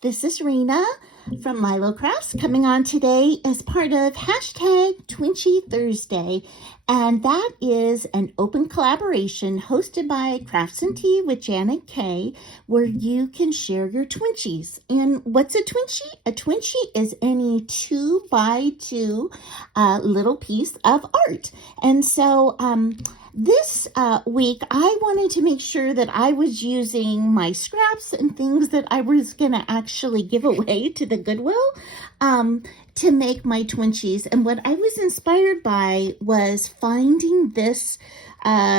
This is Rena from LYLO Crafts coming on today as part of hashtag Twinchy Thursday. And that is an open collaboration hosted by Crafts and Tea with Janet Kay, where you can share your Twinchies. And what's a Twinchy? A Twinchy is any 2x2 little piece of art. And so this week, I wanted to make sure that I was using my scraps and things that I was going to actually give away to the Goodwill to make my Twinchies. And what I was inspired by was finding this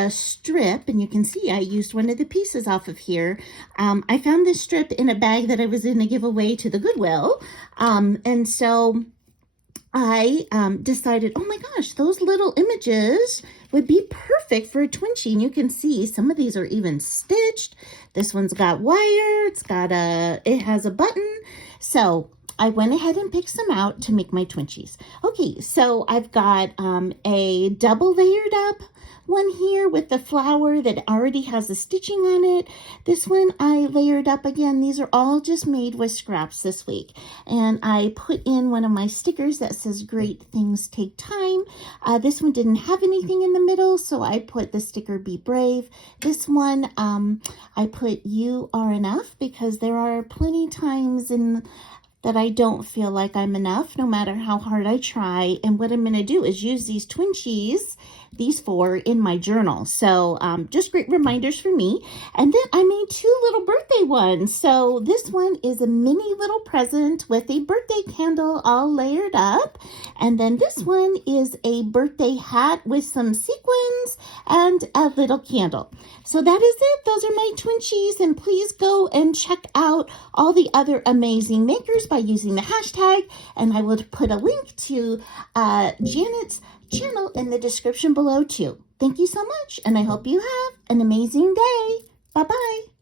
strip, and you can see I used one of the pieces off of here. I found this strip in a bag that I was going to give away to the Goodwill. And so I decided, oh my gosh, those little images would be perfect for a Twinchy. And you can see some of these are even stitched. This one's got wire. It has a button. So I went ahead and picked some out to make my Twinchies. Okay, so I've got a double layered up one here with the flower that already has the stitching on it. This one I layered up again. These are all just made with scraps this week. And I put in one of my stickers that says great things take time. This one didn't have anything in the middle, so I put the sticker be brave. This one I put you are enough, because there are plenty times that I don't feel like I'm enough, no matter how hard I try. And what I'm going to do is use these Twinchies, these 4, in my journal. So just great reminders for me. And then I made 2 little birthday ones. So this one is a mini little present with a birthday candle all layered up. And then this one is a birthday hat with some sequins and a little candle. So that is it. Those are my Twinchies. And please go and check out all the other amazing makers by using the hashtag, and I will put a link to Janet's channel in the description below too. Thank you so much, and I hope you have an amazing day. Bye-bye.